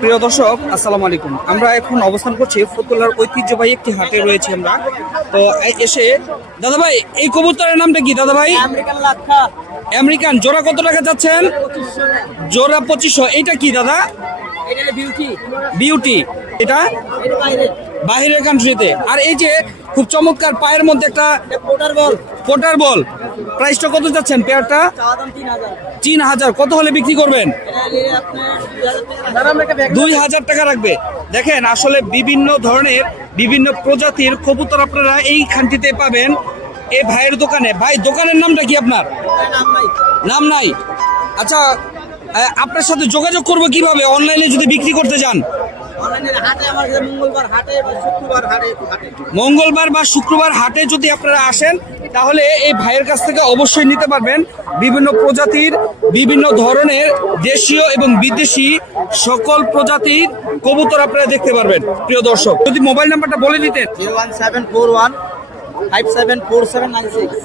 প্রিয় দর্শক, আসসালামু আলাইকুম। আমরা এখন অবস্থান করছি ফতুল্লার ঐতিহ্যবাহী একটি হাটে রয়েছে আমরা। তো এসে দাদা ভাই, এই কবুতরের নামটা কি দাদা ভাই? আমেরিকান লাক্ষা আমেরিকান। জোড়া কত টাকা চাচ্ছেন? 2500 জোড়া 2500। এটা কি দাদা? এটা বিউটি বিউটি। এটা এটা বাইরে বাহিরের কান্ট্রিতে। আর এই যে খুব চমৎকার পায়ের মধ্যে একটা এটা পোটার বল পোটার বল, প্রাইসটা কত যাচ্ছেন পেয়ারটা? চাওয়া দাম 3000 3000। কত হলে বিক্রি করবেন? এটা নিয়ে আপনি 2000 টাকা 2000 টাকা রাখবে। দেখেন, আসলে বিভিন্ন ধরনের বিভিন্ন প্রজাতির কবুতর আপনারা এই খানটিতে পাবেন এই ভাইয়ের দোকানে। ভাই, দোকানের নামটা কি আপনার? নাম নাই নাম নাই। আচ্ছা, আপনার সাথে যোগাযোগ করবো কিভাবে অনলাইনে যদি বিক্রি করতে যান? অনলাইনে হাটে আমার কাছে মঙ্গলবার হাটে বা শুক্রবার হাটে মঙ্গলবার বা শুক্রবার হাটে যদি আপনারা আসেন তাহলে এই ভাইয়ের কাছ থেকে অবশ্যই নিতে পারবেন বিভিন্ন প্রজাতির, বিভিন্ন ধরনের দেশীয় এবং বিদেশি সকল প্রজাতির কবুতর আপনারা দেখতে পারবেন। প্রিয় দর্শক, যদি মোবাইল নাম্বারটা বলে দিতেন। 01741 574796